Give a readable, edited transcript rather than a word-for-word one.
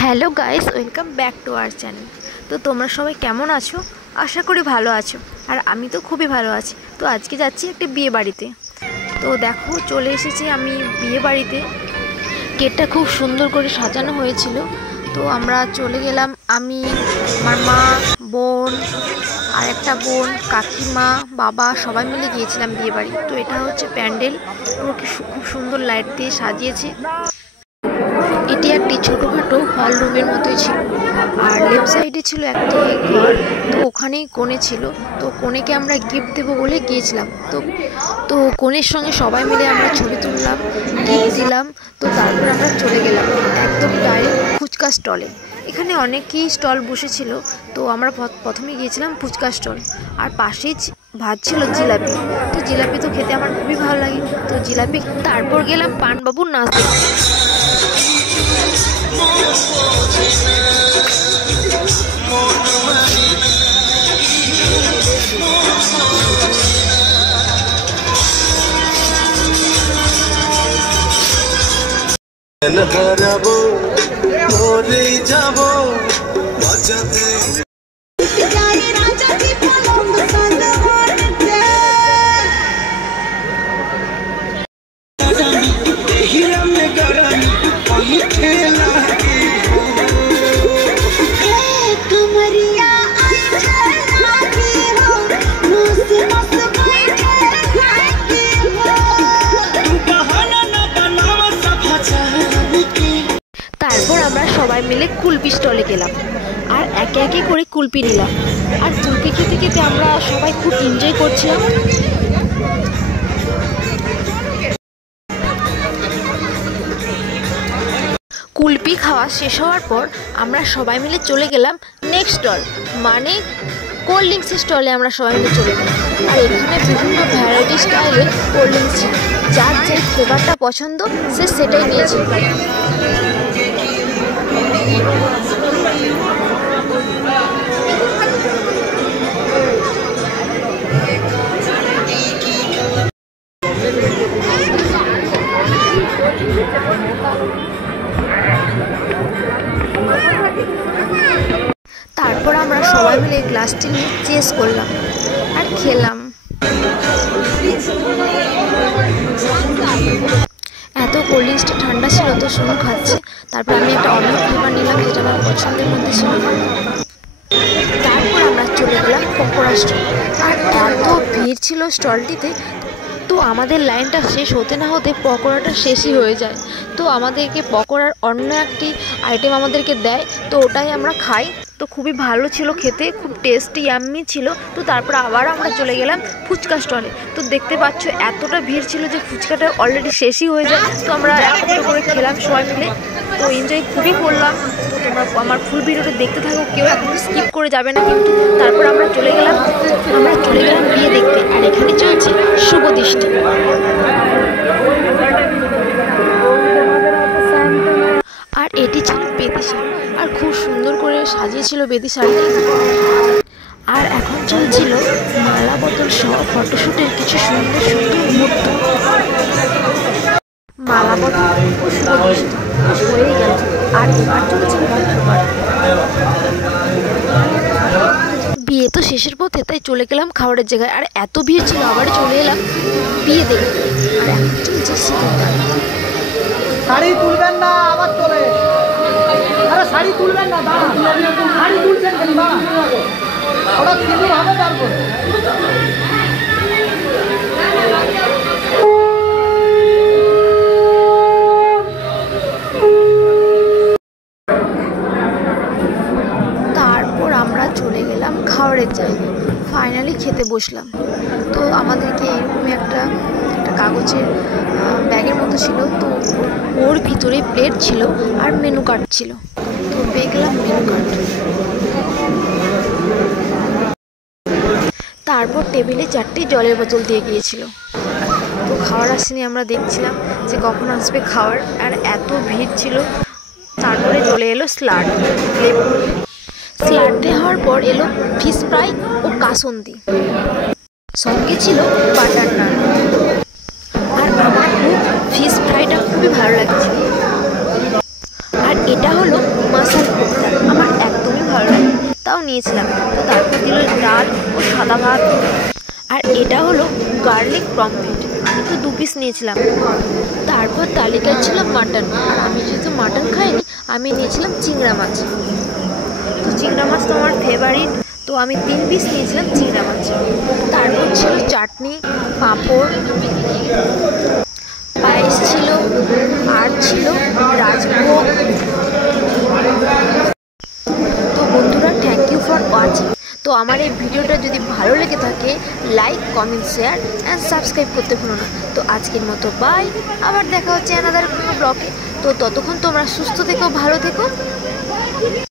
Hello guys, welcome back to our channel. তো তোমরা সবাই কেমন আছো? আশা করি ভালো আছো। আর আমি তো খুবই ভালো আছি। তো আজকে যাচ্ছি একটা বিয়ে বাড়িতে। তো দেখো, চলে এসেছি আমি বিয়ে বাড়িতে। গেটটা খুব সুন্দর করে সাজানো হয়েছিল। তো আমরা চলে গেলাম, আমি, আমার মা, বোন, আর একটা বোন, কাকিমা, বাবা সবাই মিলে গিয়েছিলাম বিয়ে বাড়ি। তো এটা হচ্ছে প্যান্ডেল, পুরো খুব সুন্দর লাইট দিয়ে সাজিয়েছে। এটি একটি ছোটোখাটো হল রুমের মতোই ছিল। আর লেফট সাইডে ছিল একটি ঘর, তো ওখানেই কনে ছিল। তো কনেকে আমরা গিফট দেবো বলে গিয়েছিলাম। তো কনের সঙ্গে সবাই মিলে আমরা ছবি তুললাম, গিফট দিলাম। তো তারপর আমরা চলে গেলাম একদম ডাইরেক্ট ফুচকা স্টলে। এখানে অনেকেই স্টল বসেছিল। তো আমরা প্রথমে গিয়েছিলাম ফুচকা স্টল, আর পাশেই ভাত ছিল জিলাপি। তো জিলাপি তো খেতে আমার খুবই ভালো লাগে, তো জিলাপি। তারপর গেলাম পানবাবুর নাচ দেখতে। হারাবো মরে যাব বাঁচাতে তারপর আমরা সবাই মিলে কুলপি স্টলে গেলাম, আর একে একে করে কুলপি নিলাম। আর কুলপি খেতে খেতে আমরা সবাই খুব এনজয় করছিলাম। কুলপি খাওয়া শেষ হওয়ার পর আমরা সবাই মিলে চলে গেলাম নেক্সট স্টল, মানে কোল্ড ড্রিঙ্কসের স্টলে আমরা সবাই মিলে চলে গেলাম। আর এখানে বিভিন্ন ভ্যারাইটি স্টাইলের কোল্ড ড্রিঙ্কস ছিল। যার যে ফ্লেভারটা পছন্দ সে সেটাই নিয়েছে। তারপর আমরা সবাই মিলে গ্লাসটি নিয়ে চেস করলাম আর খেলাম। এত কোল্ড ড্রিঙ্কসটা ঠান্ডা ছিল, তো শুনে খাচ্ছে। তারপর আমি একটা অন্য ফ্লেভার নিলাম, যেটা আমার পছন্দের মধ্যে ছিল। তারপর আমরা চলে গেলাম পকোড়া স্টল। আর এত ভিড় ছিল স্টলটিতে, তো আমাদের লাইনটা শেষ হতে না হতে পকোড়াটা শেষই হয়ে যায়। তো আমাদেরকে পকোড়ার অন্য একটি আইটেম আমাদেরকে দেয়, তো ওটাই আমরা খাই। তো খুবই ভালো ছিল খেতে, খুব টেস্টি ইয়াম্মি ছিল। তো তারপর আবার আমরা চলে গেলাম ফুচকা স্টলে। তো দেখতে পাচ্ছ এতটা ভিড় ছিল যে ফুচকাটা অলরেডি শেষই হয়ে যায়। তো আমরা একটা করে খেলাম সবাই মিলে, তো এনজয় খুবই করলাম। তো তোমরা আমার ফুল ভিডিওটা দেখতে থাকো, কেউ এখন স্কিপ করে যাবে না কিন্তু। তারপর আমরা চলে গেলাম বিয়ে দেখতে। আর এখানে চলছে শুভ দৃষ্টি। আর এটি ছিল বেদি শাড়ি, আর খুব সুন্দর করে সাজিয়েছিল বেদি শাড়িটি। আর এখন চলছিল মালা বদল সহ ফটোশ্যুটের কিছু সুন্দর সুন্দর মুহূর্ত। মালা বদল ও শুভ দৃষ্টি হয়ে গেল, আর এবার চলছে বিয়ে। তো শেষের পথে, তাই চলে গেলাম খাবারের জায়গায়। আর এত ভিড় ছিল, আবার চলে এলাম বিয়ে দেখতে। আর এখন চলছে সিঁদুরদান। শাড়ি তুলবেন না, আবার চলে। আরে শাড়ি তুলবেন না, দাঁড়ান। শাড়ি তুলছেন কেন? ওটা সিঁদুর হবে তারপরে। তারপর আমরা চলে গেলাম খাবারের জায়গায়। ফাইনালি খেতে বসলাম। তো আমাদেরকে এরকমই একটা কাগজের ব্যাগের মতো ছিল, তো ওর ভিতরে প্লেট ছিল আর মেনু কার্ড ছিল। তো পেয়ে গেলাম মেনু কার্ড। তারপর টেবিলে 4টি জলের বোতল দিয়ে গিয়েছিল। তো খাবার আসেনি, আমরা দেখছিলাম যে কখন আসবে খাবার। আর এত ভিড় ছিল। তারপরে চলে এলো স্লাড। স্লাড দেওয়া হওয়ার পর এলো ফিশ ফ্রাই ও কাসুন্দি, সঙ্গে ছিল বাটার নান। আর আমার ফিশ ফ্রাইটা খুবই ভালো লাগছে। আর এটা হলো মশাল ভোগটা আমার একদমই ভালো লাগে, তাও নিয়েছিলাম। তো তারপর দিল ডাল ও সাদা ভাত, আর এটা হলো গার্লিক পমফ্রেট, আমি তো 2 পিস নিয়েছিলাম। তারপর তালিকায় ছিল মাটন, আর আমি যেহেতু মাটন খাইনি আমি নিয়েছিলাম চিংড়া মাছ। তো চিংড়া মাছ তো আমার ফেভারিট, তো আমি 3 পিস নিয়েছিলাম চিংড়া মাছ। তারপর ছিল চাটনি, পাঁপড়, পায়েস ছিল, আর ছিল রাজভোগ। তো বন্ধুরা, থ্যাংক ইউ ফর ওয়াচিং। তো আমার এই ভিডিওটা যদি ভালো লেগে থাকে, like, comment, share and subscribe করতে ভুলো না। তো আজকের মতো বাই, আবার দেখা হচ্ছে অ্যানাদার কোনো ব্লগে। তো ততক্ষণ তোমরা সুস্থ থেকো, ভালো থেকো।